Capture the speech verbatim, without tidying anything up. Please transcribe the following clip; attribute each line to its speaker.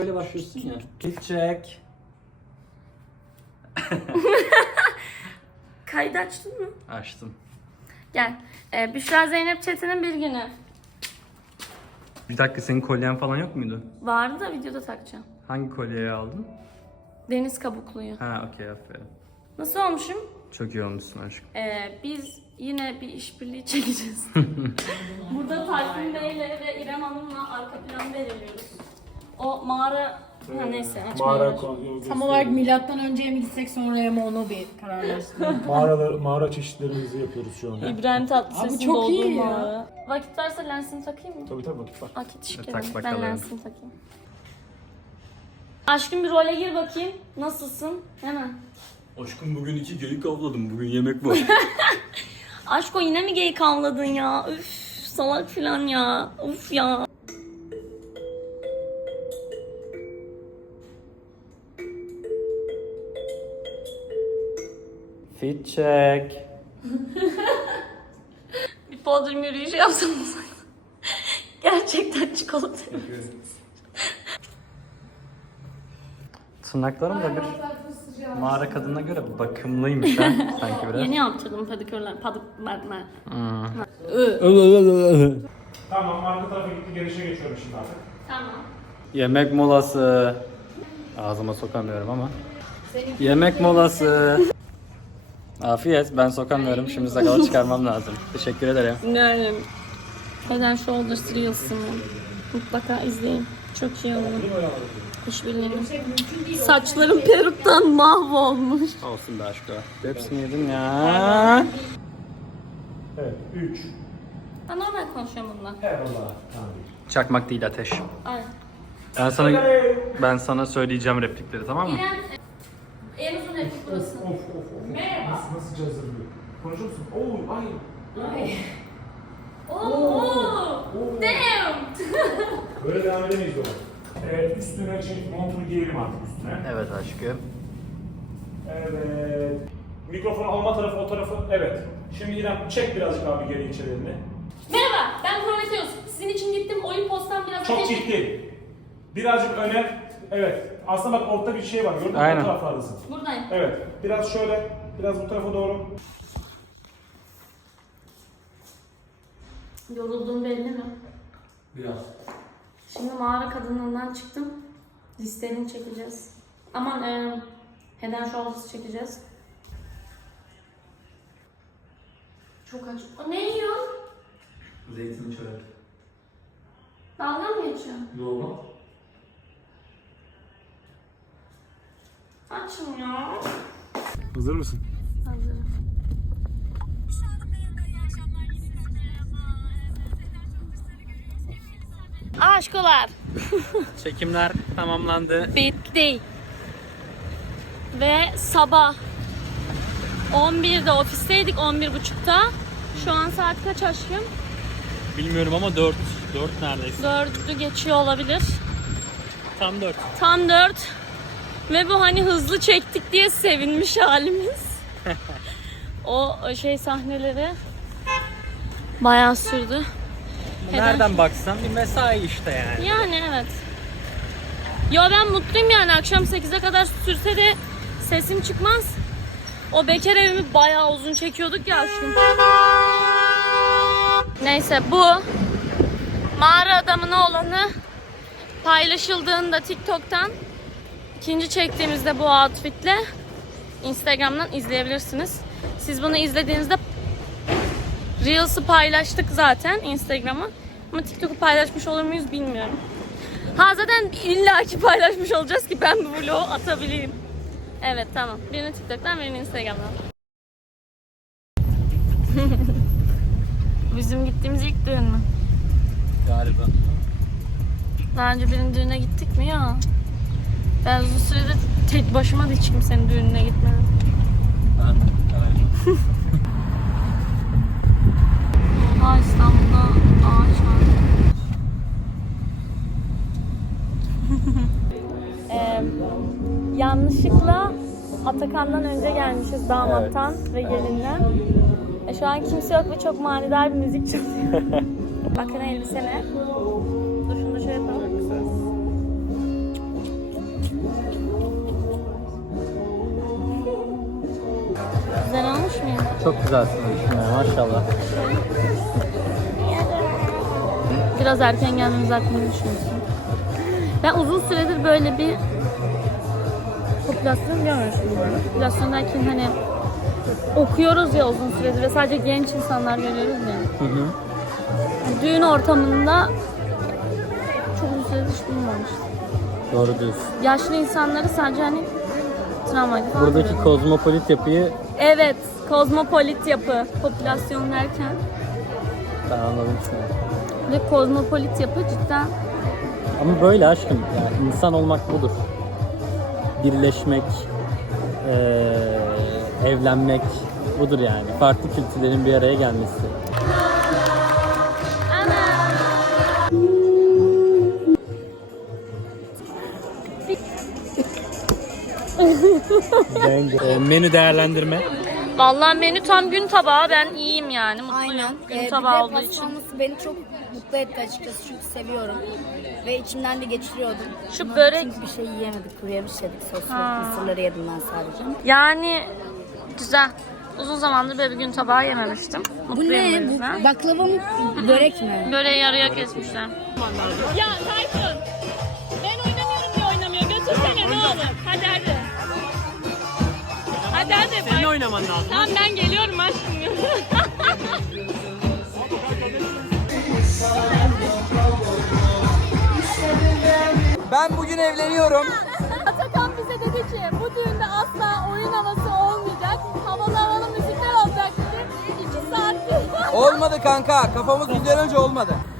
Speaker 1: Böyle başlıyorsun ya. Gidecek.
Speaker 2: Kaydı açtın mı?
Speaker 1: Açtım.
Speaker 2: Gel. Ee, Büşra Zeynep Çetin'in bir günü.
Speaker 1: Bir dakika, senin kolyen falan yok muydu?
Speaker 2: Vardı da videoda takacağım.
Speaker 1: Hangi kolyeyi aldın?
Speaker 2: Deniz kabukluyu.
Speaker 1: Ha okey, aferin.
Speaker 2: Nasıl olmuşum?
Speaker 1: Çok iyi olmuşsun aşkım.
Speaker 2: Ee, biz yine bir işbirliği çekeceğiz. Burada Tayfun Bey'le ve İrem Hanım'la arka plan belirliyoruz. O mağara... Ha neyse
Speaker 3: Mağara
Speaker 2: açmayalım.
Speaker 4: Tam olarak milattan önceye mi gitsek sonraya mı onu bir kararlaştıralım.
Speaker 3: mağaralar, mağara çeşitlerimizi yapıyoruz şu anda.
Speaker 2: İbrahim Tatlıses'in
Speaker 4: Abi çok
Speaker 2: olduğu
Speaker 4: iyi ya.
Speaker 2: mağara. Vakit varsa lensini takayım mı?
Speaker 3: Tabii tabii vakit var.
Speaker 2: Akit teşekkür
Speaker 1: Tak
Speaker 2: ederim.
Speaker 1: bakalım.
Speaker 2: Ben lensini takayım. Aşkım bir role gir bakayım. Nasılsın? Hemen.
Speaker 1: Aşkım bugün iki geyik avladım. Bugün yemek var.
Speaker 2: Aşko yine mi geyik avladın ya? Üf salak filan ya. Uf ya.
Speaker 1: Fit check.
Speaker 2: Bir podrum yürüyüşü yapsanız. Gerçekten çikolata.
Speaker 1: Tırnaklarım da bir mağara kadına göre bakımlıymış ha sanki biraz.
Speaker 2: Yeni yaptırdım pedikürler. Padik...
Speaker 1: Hmm.
Speaker 3: Tamam, arka tarafa gitti, gelişe geçiyorum şimdi artık.
Speaker 2: Tamam.
Speaker 1: Yemek molası. Ağzıma sokamıyorum ama. Yemek molası. Afiyet, ben sokamıyorum. Şimdi sakalı çıkarmam lazım. Teşekkür ederim.
Speaker 2: Yani Head and Shoulders Reels'ını mutlaka izleyin. Çok iyi oldu. İşbirliğini. Saçlarım peruktan mahvolmuş.
Speaker 1: Olsun be aşkım. Hepsini yedim ya.
Speaker 3: Evet, üç.
Speaker 2: Ben normal konuşuyorum bununla.
Speaker 3: Eyvallah. Tamam.
Speaker 1: Çakmak değil, ateş.
Speaker 2: Ay.
Speaker 1: Ben sana ben sana söyleyeceğim replikleri, tamam mı?
Speaker 2: İrem, en uzun replik burası.
Speaker 3: Of of of. Merhaba. Nasıl, nasıl cazırlıyor? Konuşur musun? Oo, ay.
Speaker 2: Ay. Oo, damn.
Speaker 3: Böyle devam edemeyiz o. Evet, üstüne çek, montunu giyelim artık üstüne.
Speaker 1: Evet aşkım.
Speaker 3: Evet. Mikrofonu alma tarafı, o tarafı. Evet. Şimdi İrem çek birazcık abi geri içerilerini.
Speaker 2: Merhaba, ben Prometheus. Sizin için gittim, Olimpos'tan biraz
Speaker 3: Çok
Speaker 2: ateş...
Speaker 3: ciddi. Birazcık öne. Evet. Aslında bak ortada bir şey var. Gördün mü?
Speaker 1: Aynen.
Speaker 3: O taraflardasın.
Speaker 2: Buradayım.
Speaker 3: Evet. Biraz şöyle, biraz bu tarafa doğru.
Speaker 2: Yorulduğum belli mi?
Speaker 1: Biraz.
Speaker 2: Şimdi mağara kadınlığından çıktım. Listeni çekeceğiz. Aman e, Head and Shoulders çekeceğiz. Çok aç. O ne yiyor?
Speaker 1: Zeytin çörek.
Speaker 2: Dalga mı geçiyor?
Speaker 1: Normal.
Speaker 2: Açım ya.
Speaker 3: Hazır mısın?
Speaker 2: Hazırım. Aşkolar.
Speaker 1: Çekimler tamamlandı.
Speaker 2: Bitti. Ve sabah on birde ofisteydik, on bir buçukta. Şu an saat kaç aşkım?
Speaker 1: Bilmiyorum ama dört. dört neredeyse.
Speaker 2: Dördü geçiyor olabilir.
Speaker 1: Tam dört.
Speaker 2: Tam dört. Ve bu hani hızlı çektik diye sevinmiş halimiz. O şey sahneleri bayağı sürdü.
Speaker 1: Nereden baksan bir mesai işte yani.
Speaker 2: Yani evet. Yo ben mutluyum yani, akşam sekize kadar sürse de sesim çıkmaz. O bekar evimi bayağı uzun çekiyorduk ya aşkım. Neyse bu mağara adamının olanı paylaşıldığında TikTok'tan, ikinci çektiğimizde bu outfitle Instagram'dan izleyebilirsiniz. Siz bunu izlediğinizde Reels'ı paylaştık zaten Instagram'a. Ama TikTok'u paylaşmış olur muyuz bilmiyorum. Ha zaten illaki paylaşmış olacağız ki ben bu vlogu atabileyim. Evet tamam. Birini TikTok'tan, birini Instagram'dan. Bizim gittiğimiz ilk düğün mü?
Speaker 1: Galiba.
Speaker 2: Daha önce birinin düğüne gittik mi ya? Ben uzun süredir tek başıma da hiç kimsenin düğününe gitmedim. Oha, İstanbul'da ağaç var. ee, yanlışlıkla Atakan'dan önce gelmişiz, damattan evet. Ve gelinden. E, şu an kimse yok ve çok manidar bir müzik çalıyor. Bakın elbisene. Dur şunu da şöyle yapalım.
Speaker 1: Çok güzelsin ya, maşallah.
Speaker 2: Biraz erken gelmemiz hakkında ne düşünüyorsun? Ben uzun süredir böyle bir popülasyon görmemiştim. Popülasyon derken hani okuyoruz ya uzun süredir ve sadece genç insanlar görüyoruz ya.
Speaker 1: Hı hı.
Speaker 2: Düğün ortamında çok uzun süredir hiç bulunmamıştım.
Speaker 1: Doğru diyorsun.
Speaker 2: Yaşlı insanları sadece hani tramvayda falan
Speaker 1: Buradaki
Speaker 2: görüyorum.
Speaker 1: kozmopolit yapıyı
Speaker 2: Evet, kozmopolit yapı, popülasyon derken
Speaker 1: ben anladım şimdi.
Speaker 2: ve kozmopolit yapı cidden
Speaker 1: Ama böyle aşkım, yani insan olmak budur. Birleşmek, eee, evlenmek budur yani. Farklı kültürlerin bir araya gelmesi. Eee, menü değerlendirme.
Speaker 2: vallahi menü tam gün tabağı, ben iyiyim yani, mutluyum.
Speaker 5: Aynen.
Speaker 2: Gün
Speaker 5: Ee, bir
Speaker 2: tabağı
Speaker 5: de
Speaker 2: olduğu için.
Speaker 5: paslanması beni çok mutlu etti açıkçası çünkü seviyorum. Ve içimden de geçiriyordum.
Speaker 2: Şu
Speaker 5: Ama
Speaker 2: börek-
Speaker 5: çünkü bir şey yiyemedik, kuru yemiş yedik, soslu
Speaker 2: Ha.
Speaker 5: mısırları yedim ben sadece.
Speaker 2: Yani güzel. Uzun zamandır böyle bir gün tabağı yememiştim.
Speaker 5: Bu
Speaker 2: Mutluyum
Speaker 5: ne?
Speaker 2: o
Speaker 5: Bu
Speaker 2: yüzden.
Speaker 5: baklava mı? Börek mi?
Speaker 2: Böreği yarıya kesmişler. Ya Tayfun, ben oynamıyorum diye oynamıyor. Götürsene ne olur. Hadi hadi. Hadi hadi. Senin oynaman lazım. Tamam ben geliyorum aşkım.
Speaker 6: Ben bugün evleniyorum.
Speaker 2: Atakan bize dedi ki bu düğünde asla oyun havası olmayacak. Havalı havalı müzikler olacak dedi. İki saat.
Speaker 6: Olmadı kanka. Kafamız güzel önce olmadı.